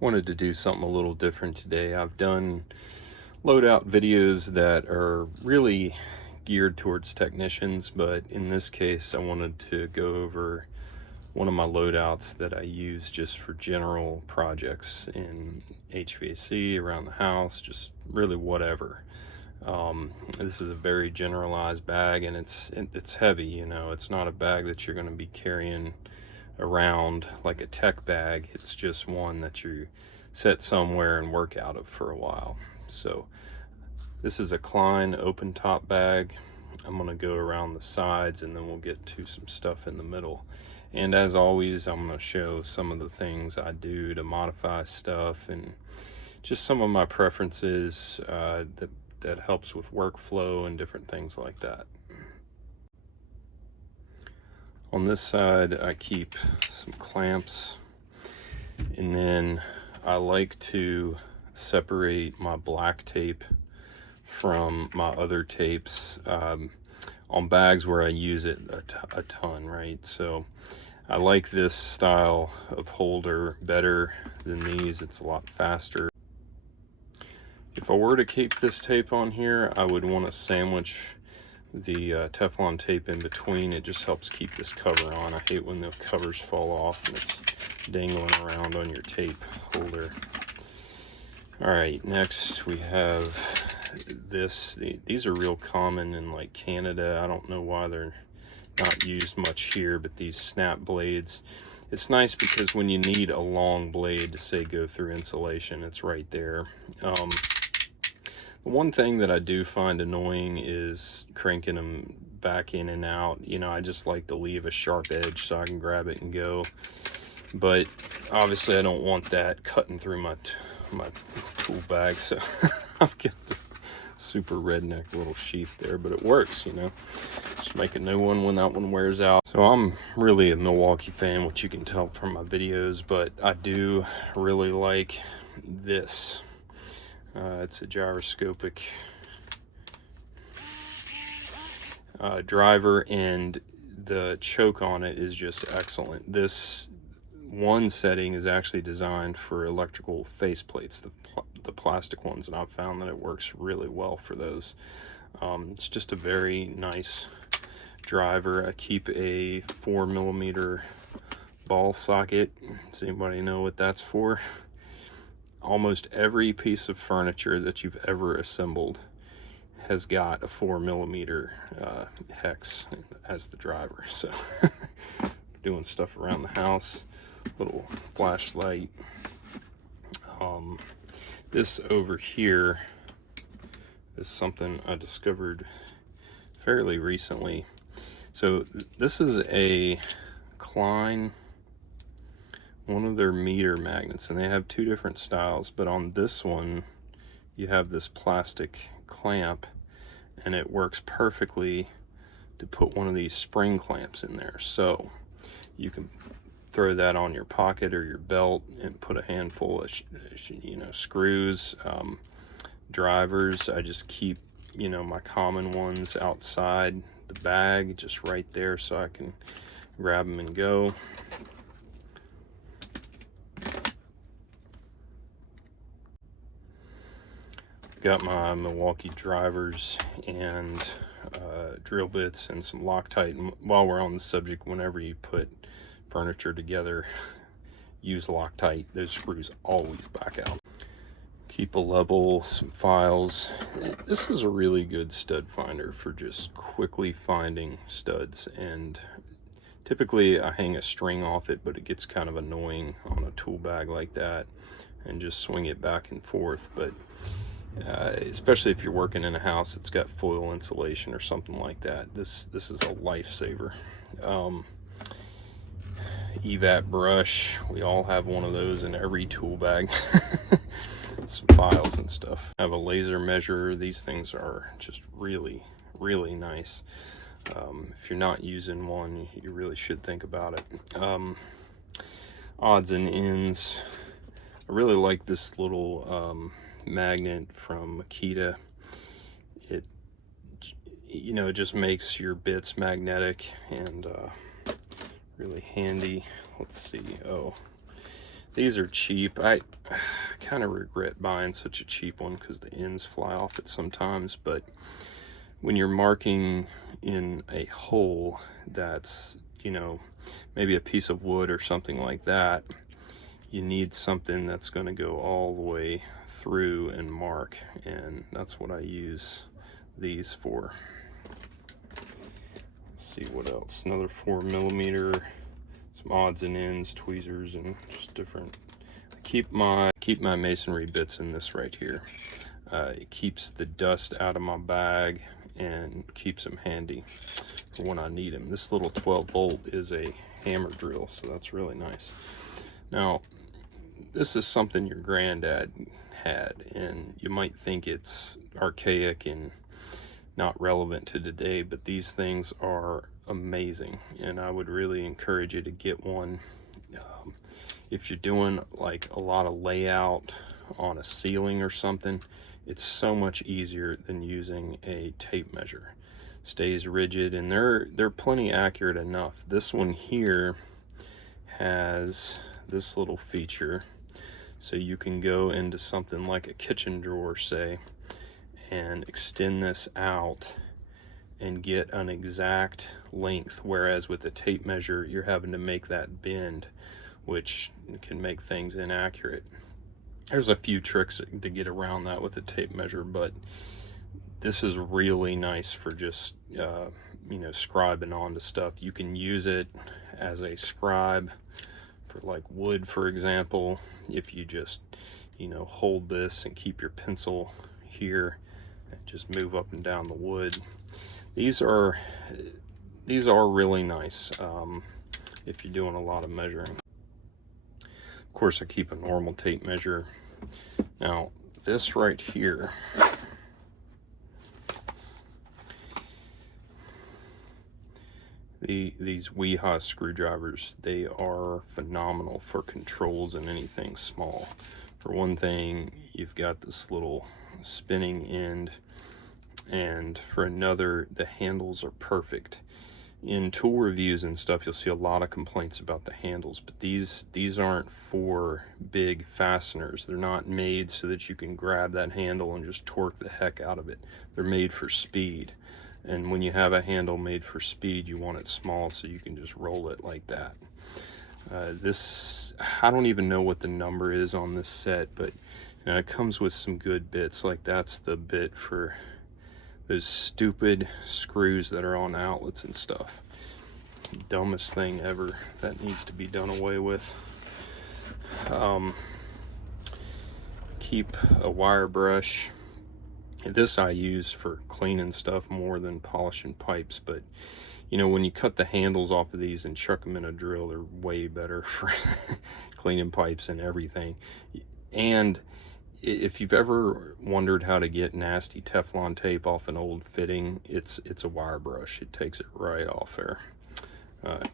Wanted to do something a little different today. I've done loadout videos that are really geared towards technicians, but in this case I wanted to go over one of my loadouts that I use just for general projects in HVAC, around the house, just really whatever. This is a very generalized bag, and it's heavy. It's not a bag that you're going to be carrying around like a tech bag. It's just one that you set somewhere and work out of for a while. So this is a Klein open top bag. I'm going to go around the sides and then we'll get to some stuff in the middle. And as always, I'm going to show some of the things I do to modify stuff and just some of my preferences that helps with workflow and different things like that. On this side, I keep some clamps, and then I like to separate my black tape from my other tapes on bags where I use it a ton, right? So I like this style of holder better than these. It's a lot faster. If I were to keep this tape on here, I would want to sandwich the Teflon tape in between. It just helps keep this cover on. I hate when the covers fall off and it's dangling around on your tape holder. All right, next we have this. These are real common in like Canada. I don't know why they're not used much here, but these snap blades. It's nice because when you need a long blade to say go through insulation, it's right there. The one thing that I do find annoying is cranking them back in and out. I just like to leave a sharp edge so I can grab it and go. But obviously I don't want that cutting through my tool bag, so I'll get this super redneck little sheath there, but it works, Just make a new one when that one wears out. So I'm really a Milwaukee fan, which you can tell from my videos, but I do really like this. It's a gyroscopic driver, and the choke on it is just excellent. This one setting is actually designed for electrical faceplates, the plastic ones, and I've found that it works really well for those. It's just a very nice driver. I keep a 4mm ball socket. Does anybody know what that's for? Almost every piece of furniture that you've ever assembled has got a 4mm hex as the driver. So doing stuff around the house, little flashlight. This over here is something I discovered fairly recently. So this is a Klein, one of their meter magnets, and they have two different styles, but on this one you have this plastic clamp, and it works perfectly to put one of these spring clamps in there. So you can throw that on your pocket or your belt and put a handful of screws, drivers. I just keep my common ones outside the bag, just right there, so I can grab them and go. Got my Milwaukee drivers and drill bits and some Loctite. And while we're on the subject, whenever you put furniture together, use Loctite. Those screws always back out. Keep a level, some files. This is a really good stud finder for just quickly finding studs, and typically I hang a string off it, but it gets kind of annoying on a tool bag like that, and just swing it back and forth. But especially if you're working in a house that's got foil insulation or something like that, this is a lifesaver. EVAT brush, we all have one of those in every tool bag. Some files and stuff. I have a laser measurer. These things are just really nice. If you're not using one, you really should think about it. Odds and ends. I really like this little magnet from Makita. It just makes your bits magnetic and really handy. Let's see. Oh, These are cheap. I kind of regret buying such a cheap one because the ends fly off it sometimes, but when you're marking in a hole that's, you know, maybe a piece of wood or something like that, you need something that's going to go all the way through and mark, and that's what I use these for. Let's see what else. Another 4mm, some odds and ends, tweezers, and just different. I keep my masonry bits in this right here. It keeps the dust out of my bag and keeps them handy for when I need them. This little 12-volt is a hammer drill, so that's really nice. Now, this is something your granddad had, and you might think it's archaic and not relevant to today, but these things are amazing, and I would really encourage you to get one. If you're doing like a lot of layout on a ceiling or something, it's so much easier than using a tape measure. Stays rigid, and they're plenty accurate enough. This one here has this little feature, so you can go into something like a kitchen drawer, say, and extend this out and get an exact length, whereas with a tape measure you're having to make that bend, which can make things inaccurate. There's a few tricks to get around that with a tape measure, but this is really nice for just you know, scribing onto stuff. You can use it as a scribe for like wood, for example. If you just, you know, hold this and keep your pencil here and just move up and down the wood. These are really nice if you're doing a lot of measuring. Of course, I keep a normal tape measure. Now, this right here, these WEHA screwdrivers, they are phenomenal for controls and anything small. For one thing, you've got this little spinning end, and for another, the handles are perfect. In tool reviews and stuff, you'll see a lot of complaints about the handles, but these aren't for big fasteners. They're not made so that you can grab that handle and just torque the heck out of it. They're made for speed, and when you have a handle made for speed, you want it small so you can just roll it like that. This, I don't even know what the number is on this set, but you know, it comes with some good bits. Like that's the bit for those stupid screws that are on outlets and stuff. Dumbest thing ever. That needs to be done away with. Keep a wire brush. This I use for cleaning stuff more than polishing pipes, but you know, when you cut the handles off of these and chuck them in a drill, they're way better for cleaning pipes and everything. And if you've ever wondered how to get nasty Teflon tape off an old fitting, it's a wire brush. It takes it right off there.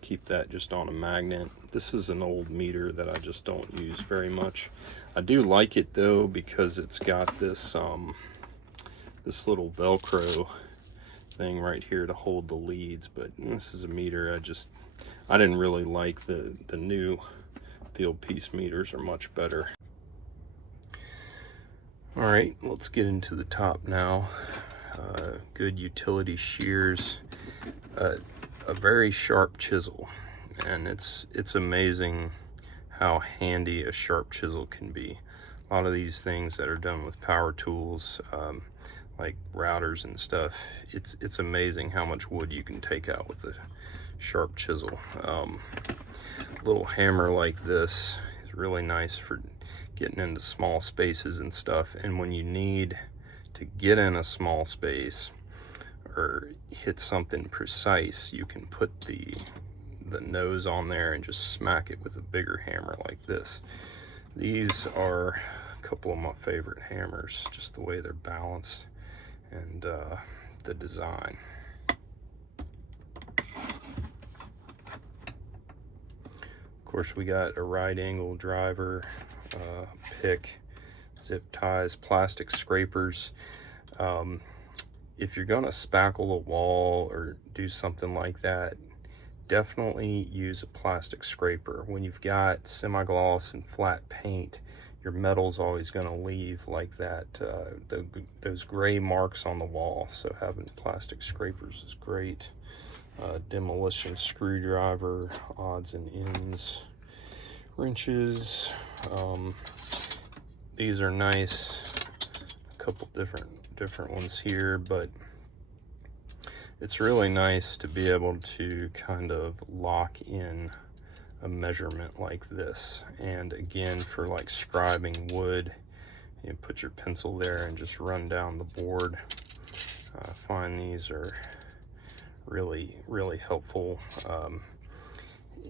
Keep that just on a magnet. This is an old meter that I just don't use very much. I do like it though because it's got this this little Velcro thing right here to hold the leads, but this is a meter I didn't really like. The new field piece meters are much better. All right, let's get into the top now. Good utility shears, a very sharp chisel, and it's amazing how handy a sharp chisel can be. A lot of these things that are done with power tools, like routers and stuff, it's amazing how much wood you can take out with a sharp chisel. A little hammer like this is really nice for getting into small spaces and stuff, and when you need to get in a small space or hit something precise, you can put the nose on there and just smack it with a bigger hammer like this. These are a couple of my favorite hammers, just the way they're balanced and the design. Of course, we got a right angle driver, pick, zip ties, plastic scrapers. If you're gonna spackle a wall or do something like that, definitely use a plastic scraper. When you've got semi-gloss and flat paint, your metal's always going to leave like that, those gray marks on the wall. So having plastic scrapers is great. Demolition screwdriver, odds and ends, wrenches. These are nice. A couple different ones here, but it's really nice to be able to kind of lock in a measurement like this. And again, for like scribing wood, you put your pencil there and just run down the board. I find these are really helpful.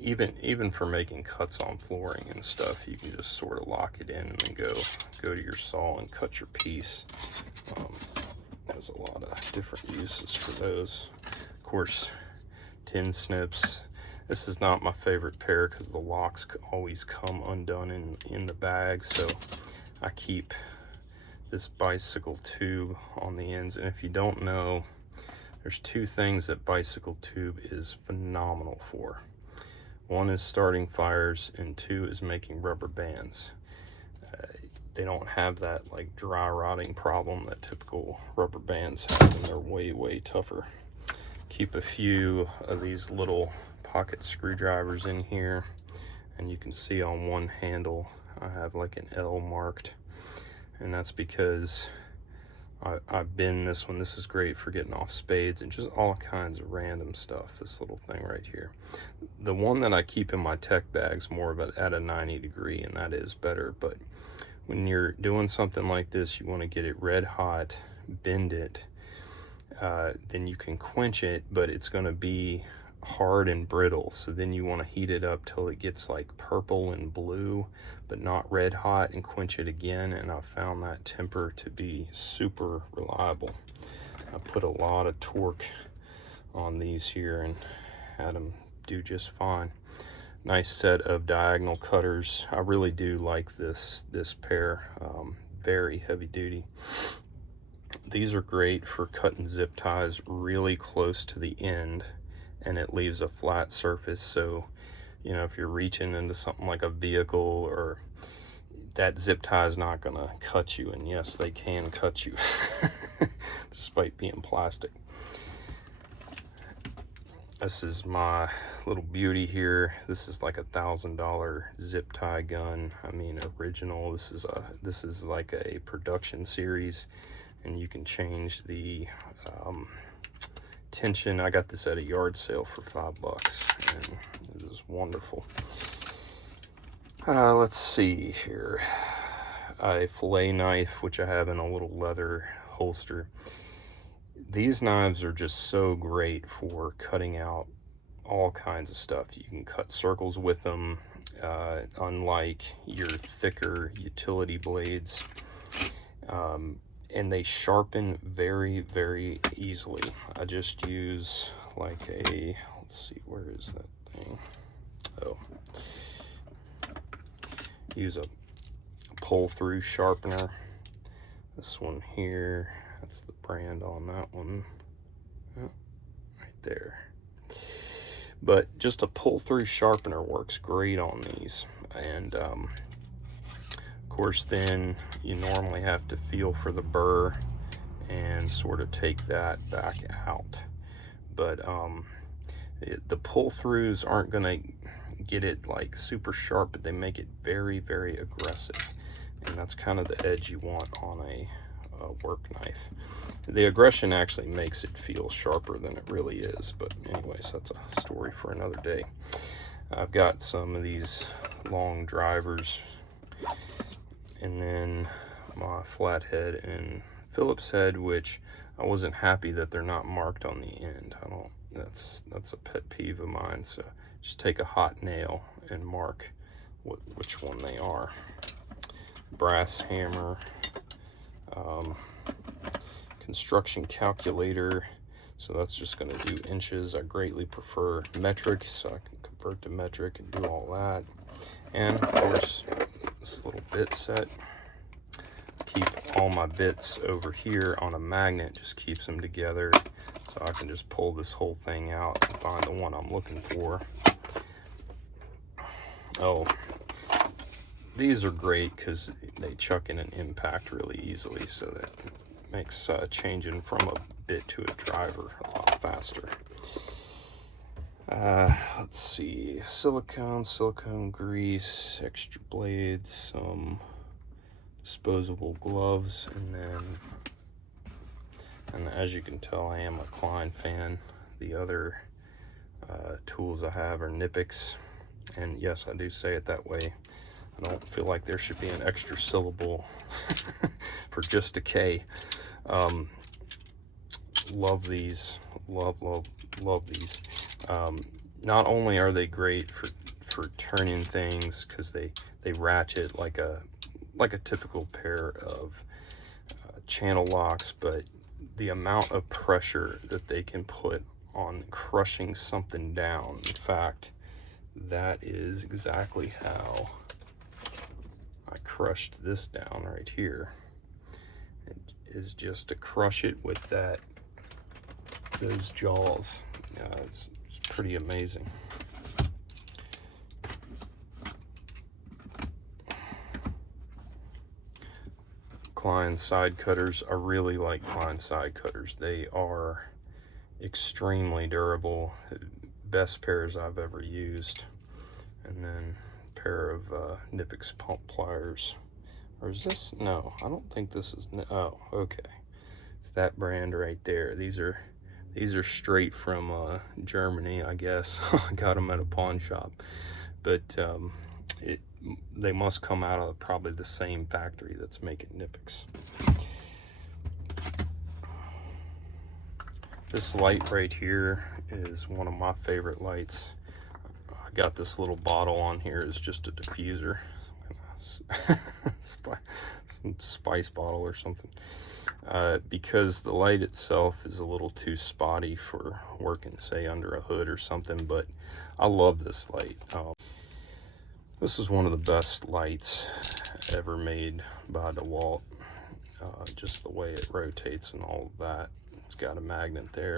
Even for making cuts on flooring and stuff, you can just sort of lock it in and then go to your saw and cut your piece. There's a lot of different uses for those. Of course, tin snips. This is not my favorite pair because the locks always come undone in the bag, so I keep this bicycle tube on the ends. And if you don't know, there's two things that bicycle tube is phenomenal for. One is starting fires, and two is making rubber bands. They don't have that like dry rotting problem that typical rubber bands have, and they're way tougher. Keep a few of these little pocket screwdrivers in here, and you can see on one handle I have like an L marked, and that's because I've been this one. This is great for getting off spades and just all kinds of random stuff. This little thing right here. The one that I keep in my tech bag's more of at a 90 degree, and that is better. But when you're doing something like this, you want to get it red hot, bend it, then you can quench it, but it's going to be hard and brittle. So then you want to heat it up till it gets like purple and blue, but not red hot, and quench it again. And I found that temper to be super reliable. I put a lot of torque on these here and had them do just fine. Nice set of diagonal cutters. I really do like this pair. Very heavy duty. These are great for cutting zip ties really close to the end, and it leaves a flat surface. So, you know, if you're reaching into something like a vehicle, or that zip tie is not gonna cut you. And yes, they can cut you despite being plastic. This is my little beauty here. This is like $1,000 zip tie gun. I mean, original. This is like a production series, and you can change the tension. I got this at a yard sale for $5, and it is wonderful. Let's see here. A fillet knife, which I have in a little leather holster. These knives are just so great for cutting out all kinds of stuff. You can cut circles with them, unlike your thicker utility blades. And they sharpen very easily. I just use like a, let's see, where is that thing? Oh, use a pull-through sharpener. This one here, that's the brand on that one. Oh, right there. But just a pull-through sharpener works great on these. And of course, then you normally have to feel for the burr and sort of take that back out. But the pull-throughs aren't gonna get it like super sharp, but they make it very aggressive. And that's kind of the edge you want on a work knife. The aggression actually makes it feel sharper than it really is, but anyways, that's a story for another day. I've got some of these long drivers, and then my flathead and Phillips head, which I wasn't happy that they're not marked on the end. That's a pet peeve of mine. So just take a hot nail and mark which one they are. Brass hammer, construction calculator, so that's just going to do inches. I greatly prefer metric, so I can convert to metric and do all that. And of course, this little bit set. Keep all my bits over here on a magnet, just keeps them together. So So I can just pull this whole thing out and find the one I'm looking for. Oh, these are great because they chuck in an impact really easily, so that makes changing from a bit to a driver a lot faster. Let's see, silicone grease, extra blades, some disposable gloves, and as you can tell, I am a Klein fan. The other tools I have are Knipex, and yes, I do say it that way. I don't feel like there should be an extra syllable for just a K. Love these, love these. Not only are they great for turning things, because they ratchet like a typical pair of channel locks, but the amount of pressure that they can put on crushing something down. In fact, that is exactly how I crushed this down right here. It is just to crush it with those jaws. It's pretty amazing. Klein side cutters. I really like Klein side cutters. They are extremely durable. Best pairs I've ever used. And then a pair of Knipex pump pliers. Or is this? No, I don't think this is. Oh, okay. It's that brand right there. These are straight from Germany, I guess. I got them at a pawn shop, but they must come out of probably the same factory that's making Knipex. This light right here is one of my favorite lights. I got this little bottle on here as just a diffuser, some spice bottle or something, because the light itself is a little too spotty for working, say, under a hood or something, but I love this light. This is one of the best lights ever made by DeWalt. Just the way it rotates and all of that. It's got a magnet there.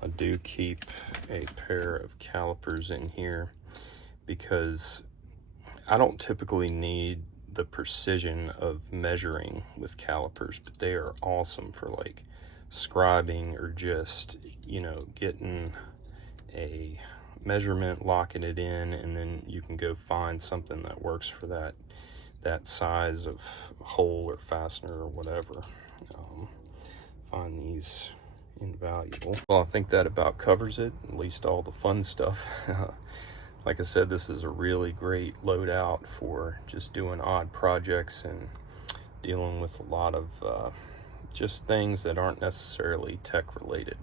I do keep a pair of calipers in here because I don't typically need the precision of measuring with calipers, but they are awesome for like scribing or just, you know, getting a measurement, locking it in, and then you can go find something that works for that size of hole or fastener or whatever. Find these invaluable. Well, I think that about covers it, at least all the fun stuff. Like I said, this is a really great loadout for just doing odd projects and dealing with a lot of just things that aren't necessarily tech related.